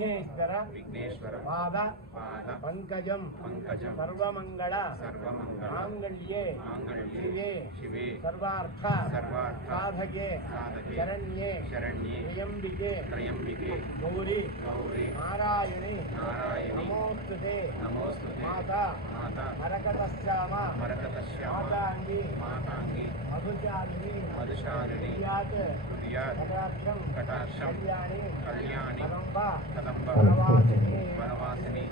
विघ्नेश्वर पाद पंकजं सर्वमंगल मांगल्ये शिवे सर्वार्थ साधके शरण्ये त्र्यंबिके गौरी नारायणे नमोस्तुते माता मरकतश्यामा मातांगी मधुशालिनी कटाक्षं कल्याणी कदंब वनवासिनी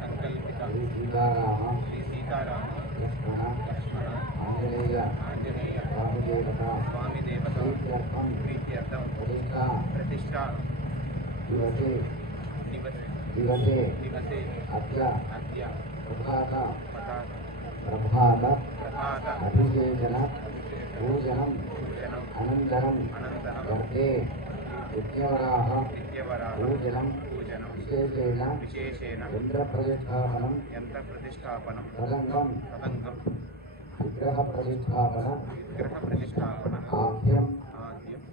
संकल्पिता श्री सीताराम लक्ष्मण आंजनेय स्वामी देवता प्रीत्यर्थम प्रतिष्ठा दिवसे अद्य प्रभात अभिषेचन पूजनम अनंतरम गर्भे विद्यवराह पूजनम विशेषेण यंत्र प्रतिष्ठापनं तदंगम विग्रह प्रतिष्ठापन आद्यम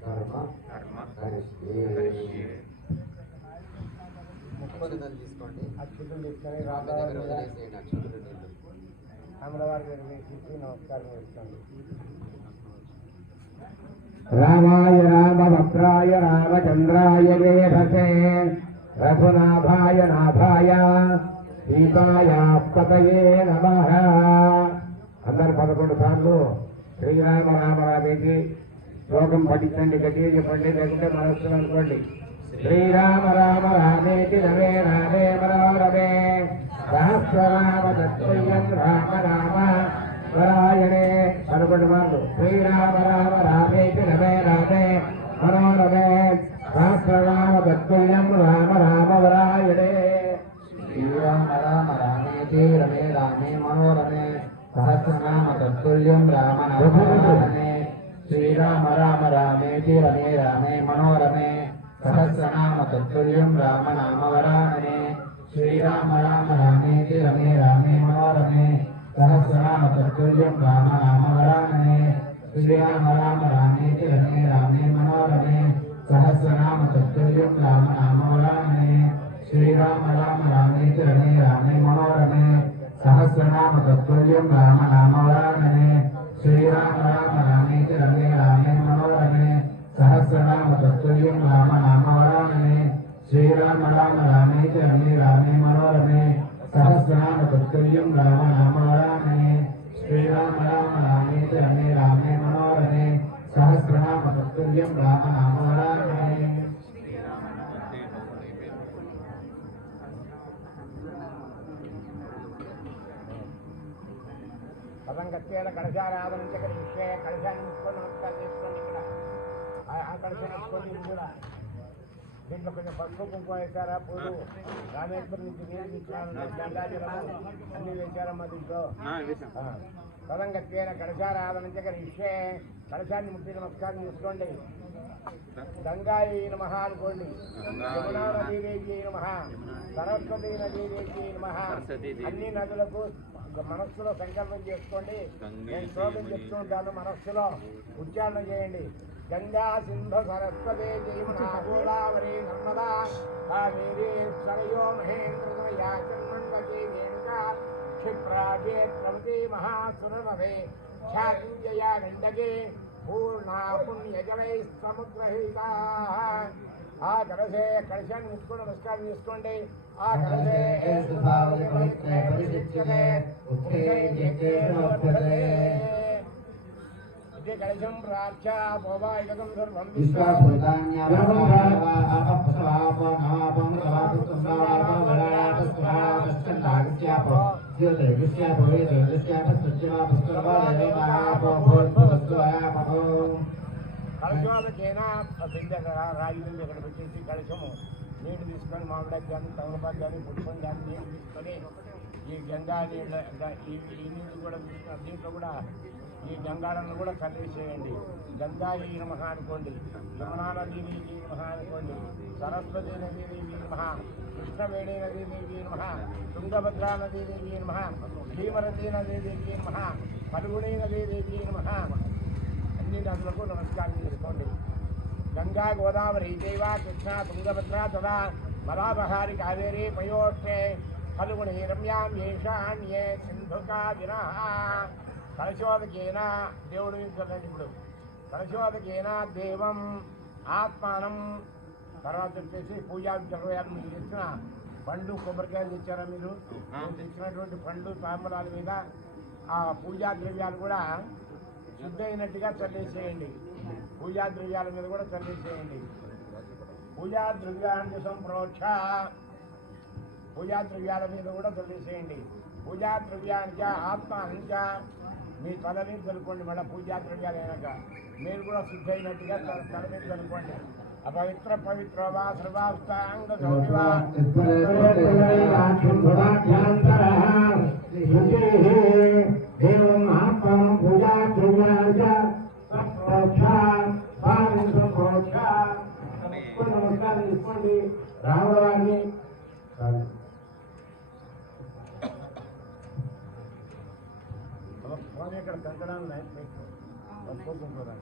कर्म करिष्ये ముప్పదులు తీసుకోండి అక్షుతులు తీసుకొని రామవారి దగ్గర వేసి నమస్కారం చేసుకోండి. రామాయ రామభద్రాయ రామచంద్రాయ వేధసే రఘునాథాయ నాథాయ సీతాయాపతయే నమః. అందరు 11 సార్లు శ్రీరామ రామ రామేతి శ్లోకం పఠించండి, గట్టిగా చెప్పండి, లేకుంటే మనస్సులో అనుకోండి. శ్రీరామ రామ రామేతి రమే రామే మనోరమే సహస్రనామ తత్తుల్యం రామ రామ వరాయణే. 11 మార్లు శ్రీరామ రామ రామేతి రమే రామే మనోరమే సహస్రనామ తత్తుల్యం రామ రామ వరాయణే. శ్రీరామ రామ రామేతి రమే రామే మనోరమే సహస్రనామ తత్తుల్యం రామ రామే. శ్రీరామ రామ రామేతి రమే రామే మనోరమే సహస్రనామ తత్తుల్యం రామ నామ వరాననే. శ్రీరామ రామ రామేతి రమే రామే మనోరమే సహస్రనామ తత్తుల్యం రామ నామ వరాననే. శ్రీరామ రామ రామేతి రమే రామే మనోరమే సహస్రనామ తత్తుల్యం రామ నామ వరాననే. శ్రీరామ రామ రామేతి రమే రామే మనోరమే సహస్రనామ తత్తుల్యం రామ నామ వరాననే. శ్రీరామ రామ రామేతి రమే రామే మనోరమే సహస్రనామ తత్తుల్యం రామ నామ వరాననే. శ్రీరామ రామ రామేతి రమే రామే మనోరమే సహస్రనామ తత్తుల్యం రామ నామ వరాననే. శ్రీరామ రామ రామేతి రమే రామే మనోరమే సహస్రనామ తత్తుల్యం రామ నామ వరాననే. పదంగత్యేన కలశారాధనంచే కలశాన్ని ముట్టుకొని నమస్కారం చేసుకోండి. ఇక్కడ ఆ కలశం నచ్చుకోండి. కూడా దీంట్లో కొంచెం పసుపు కుంకుమ వేశారా, పూలు రామేశ్వరం నుంచి నీరు తీసుకున్నాను, గంగాజలము అన్ని వేశారమ్మా దీంట్లో. పదంగత్యేన కలశారాధనంచే కలశాన్ని ముట్టి నమస్కారం చేసుకోండి. గంగాయై నమః అనుకోండి. యమునా నదీదేవి నమః, సరస్వతి నదీదేవి నమః. అన్ని నదులకు మనస్సులో సంకల్పం చేసుకోండి. నేను శ్లోకం చెప్తూ ఉంటాను, మనస్సులో ఉచ్చారణ చేయండి. గంగా సింధు సరస్వతి జయమునా గోదావరి నర్మదా కావేరీ సరయో మహేంద్రమయాచన్మన్వతి రేణుకా క్షిప్రాజే ప్రవతి మహాసురవే ఖ్యాతింజయా గండకే పూర్ణా పుణ్యజలై సముద్రహితా. ఆ కలశే కలశాన్ని ముట్టుకొని నమస్కారం చేసుకోండి. ఆ కలశే కలశం ప్రాచ్యా భోవాయుగం సర్వం కలశాలకైనా బిందె రాగి బిందె ఇక్కడ పెట్టేసి కలశము నీళ్లు తీసుకొని మామిడాకి కానీ తమలపాకు కానీ పుష్పం కానీ నీళ్లు తీసుకొని ఈ గంగా నీళ్ళ ఈ నీళ్లు కూడా దీంట్లో కూడా ఈ గంగాలను కూడా చల్లేసేయండి. గంగాయి నమః అనుకోండి, యమునా నదీ దేవి నమః అనుకోండి, సరస్వతి నదీ దేవి నమః, కృష్ణవేణి నదీ దేవి నమః, తుంగభద్రా నదీ దేవి నమః, భీమరథీ నదీ దేవి నమః, ఫల్గుణీ నదీ దేవి నమః. అన్ని నదులకు నమస్కారం చేసుకోండి. గంగా గోదావరి దేవ కృష్ణ తుంగభద్రా తదా మలాబహారి కావేరీ పయోష్టే ఫల్గుణి రమ్యాం ఏషాన్యే సింధుకాదిన. కలశోదకేన దేవుడు చల్లండి. ఇప్పుడు కలశోదకేన దేవం ఆత్మానం. తర్వాత వచ్చేసి పూజా ద్రవ్యాలు మీరు తెచ్చిన పండు కొబ్బరికాయలు తెచ్చారా? మీరు తెచ్చినటువంటి పండు తాంబూలాల మీద ఆ పూజా ద్రవ్యాలు కూడా శుద్ధమైనట్టుగా చల్లేసేయండి. పూజా ద్రవ్యాల మీద కూడా చల్లేసేయండి. పూజా ద్రవ్యాన్ని సంప్రోక్ష, పూజా ద్రవ్యాల మీద కూడా చల్లేసేయండి. పూజా ద్రవ్యానికి ఆత్మానిక మీ తల మీద చల్లుకోండి. మళ్ళీ పూజా ద్రవ్యాలు అయినాక మీరు కూడా శుద్ధమైనట్టుగా తల మీద చల్లుకోండి. అపవిత్ర పవిత్ర వా సర్వాంగ తీసుకోండి. రాముల వారిని ఇక్కడ కంకణాలు పట్టుకోకుండా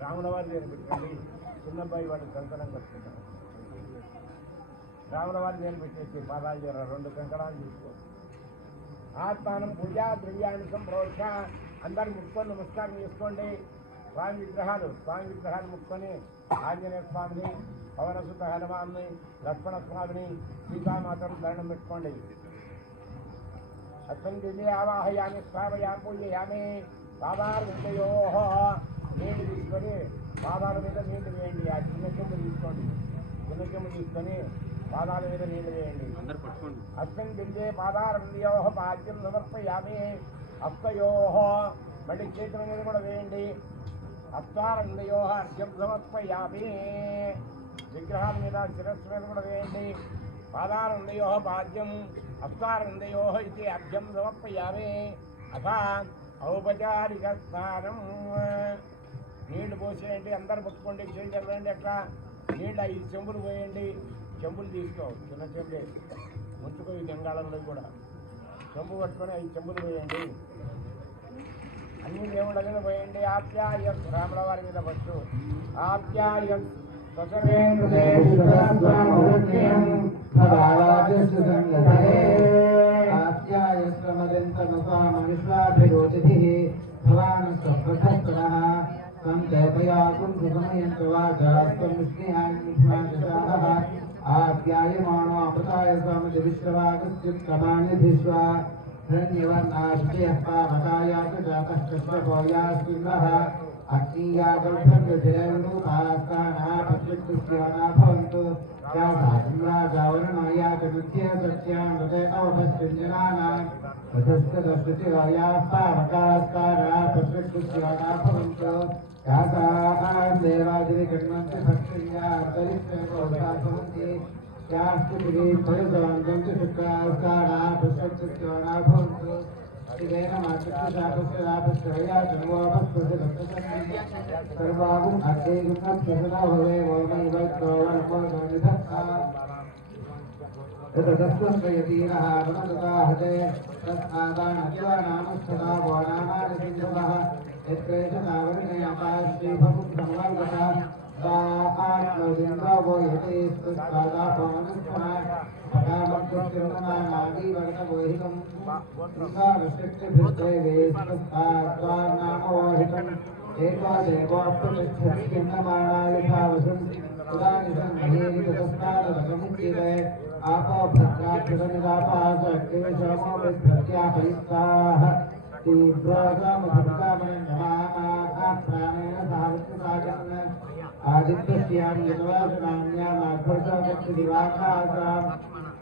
రాముల వారి దగ్గర పెట్టుకోండి. చిన్నబ్బాయి వాళ్ళు కంకణం కట్టుకుంటారు. రాముల వారి దగ్గర పెట్టేసి పాదాలు చేర 2 కంకణాలు తీసుకో. ఆత్మానం పూజా ద్రవ్యాన్ని సంప్రోక్ష. అందరు ముక్కొని నమస్కారం చేసుకోండి. స్వామి విగ్రహాలు ముక్కొని ఆంజనేయ స్వామిని, పవనసుత హనుమాన్ని, లక్ష్మణ స్వామిని, సీతామాతను దండం పెట్టుకోండి. అత్యంత ఆవాహయామి స్థాపయా పూజయామి. పాదాల వింటయో నీళ్ళు తీసుకొని పాదాల మీద నీళ్లు వేయండి. ఆ చిన్న చెంబు తీసుకోండి. చిన్న చెంబు తీసుకొని పాదాల మీద నీళ్లు వేయండి. అస్మిన్ బిందే పాదారో పాద్యం సమర్పయామి. హస్తయో మళ్ళీ చేతుల మీద కూడా వేయండి. హస్తారందయో అర్ఘ్యం సమర్పయామి. విగ్రహాల మీద శిరస్సు మీద కూడా వేయండి. పాదారందయో పాద్యం హస్తారందయో ఇది అర్ఘ్యం సమర్పయామి. అథ ఔపచారిక స్నానం. నీళ్లు పోసేయండి. అందరు ముట్టుకోండి. చేయి చదవండి. అట్లా నీళ్ళు 5 చెంబులు పోయండి. చెంబులు తీసుకో, చిన్న చెంబే ముంచుకో. ఈ గంగాళంలో కూడా చెంబు పట్టుకొని 5 చెంబులు పోయండి. అన్ని దేవుళ్ళ మీద పోయండి. ఆప్యాయ రాముల వారి మీద ఫస్ట్ ఆప్యాయ ఆప్యాయమానో అమృతాయ స్వామి విశ్వవాగస్యుత్కమానిభిశ్వ ధన్యవర్ణాశ్చయపావకాయాతు జాతః కృష్ణభోయాస్మిన్నః అక్షీయాగల్భ్యజయనుపాస్తానా పశ్చిత్తుస్యానా భవంతు యాసామ్రాజావరణమయా చతుర్థ్య సత్యామృతే అవభస్యంజనానాం వధస్తదశ్రుతిరయాః పావకాస్తానా పశ్చిత్తుస్యానా భవంతు యాసాం దేవాదివికర్మంతి భక్షిణ్యా అంతరిక్షే భవంతా భవంతి యాస్తు గిరీశ్వరసవంతం చ శుక్రాస్తానా పశ్చిత్తుస్యానా భవంతు ఇదేన మాతృశాపస్య సర్వాగు అక్షేగుణా భవే ఓమైవత్సోవనపోదీరహతే తస్మాదానమస్థదా వోనామానసింధవః యత్రేషావరణేయాశ్రీభముఖంవర్గత ఆత్మవింద్రవో యతేస్తుస్తాదాపమనుష్ఠా పటామగ్రస్యర్ణనాదీవర్ణవోహితం ృష్టిభిర్దేవేస్తాత్వాన్నామోహితం ఏకా దేవోప్రతిష్ఠ్యన్నమానాయుధావసం ఉదానిసంహేరితస్నాదకముచ్యతే ఆపో భద్రాక్షరనిరాపాసక్తివిషమో విభ్రత్యాపయుక్తాః తీవ్రోగామధర్కామణ్యమానాః ప్రాణేన సహవృత్తిసాగన్ ఆదిత్యస్యాం యతవాసనాన్యానాభోషవృత్తిదివాకాసాం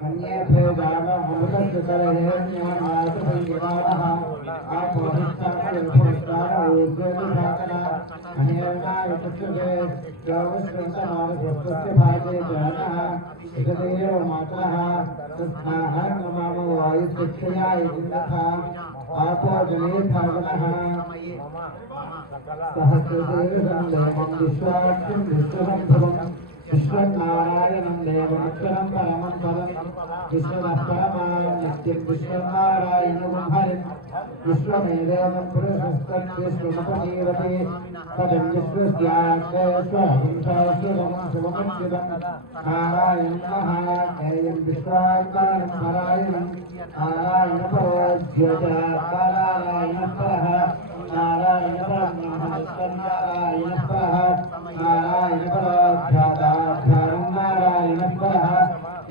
अन्येभ्यो जानामृतस्य तरहेऽन्यानासुभैर्यवाणः आपोहिष्ठामयोपोष्ठामोज्ज्वलिभाकना अनेनायुतुष्यते योगश्रन्तमानस्वस्य भाजे जानः इददेव मातरः तस्माहं नमामो वायुशिक्षया इति आपो जले भागनः सहस्रशीर्षं देवं विश्वाक्षं विश्वसम्भवं विश्वनारायणं देवमक्षरं परमं पदं विश्वतः परमां नित्यं विश्वनारायणं हरिं विश्वमेवेदं पुरुषस्तद्विश्वमुपजीवति तदं विश्वस्याग्रेश्वरं सहस्रमं शुभमच्युतं नारायणं महाज्ञेयं विश्वात्मानं नारायणं नारायणपरो ज्योतिरारायणः परः नारायणपरं नारायणः परः नारायणपराध्यादाध्यानं नारायणः परः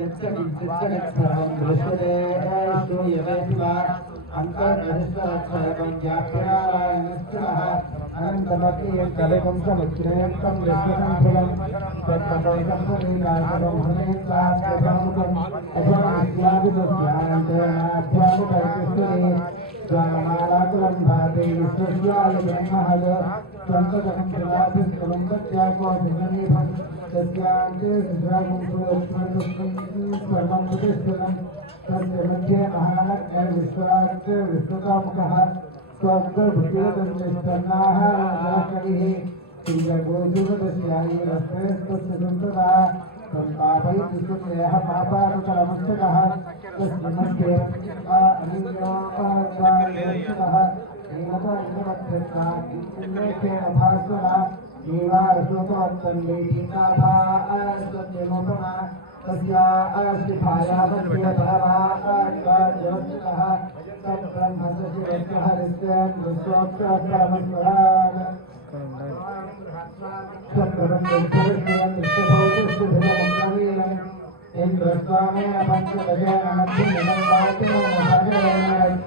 यच्चकिञ्चिच्चकित्सर्वं दृश्यते श्रूयते वा अन्तर्गहिष्ठरक्षरकं व्याप्यनारायणश्चरः अनन्तमतीयं कलिकं समुच्चयन्तं विश्वसम्भवं तत्पदैकं पुरीराजकं हरेन्द्राभ्यमुखम् अभ्यामुखस्यान्तराभ्यामुखैकस्तुरे स्वामालाकुलं भाते विश्वस्याय ब्रह्महद सन्ततं प्रदाभिस्तवं तत्यागोभिसमीभं तस्यान्ते विश्रामं सुरस्वरदुःखं सर्वं प्रतिष्ठितं तस्य मध्ये महालक्ष्मीर्विश्वराज्ञ विश्वकामुकः स्वस्वभुतिर्दन्निष्पन्नाः राजकविः श्रीजगोजुगदस्यायि रस्तेस्तस्य सन्तता सम्पापयति सुप्रेयः पापानुतरमस्तकः तस्य मध्ये अनियोपादानस्तकः एवमेवमध्यस्थात्मेखेन भास्वरा नीवारशोकवत्तन्वेदीनाभासत्यनुपमा तस्या अस्तिभायावत्यधराजोत्तः तब्रह्मसशिवस्य हरिस्यन् विश्वोत्तरपरमस्वरान् सत्प्रबन्धुर्भविष्यन् विश्वभौतिष्ठिभिरमङ्गलीलम् इन्द्रस्वामेन पञ्चगजेन मध्यमिदं वातिनो महादेवेन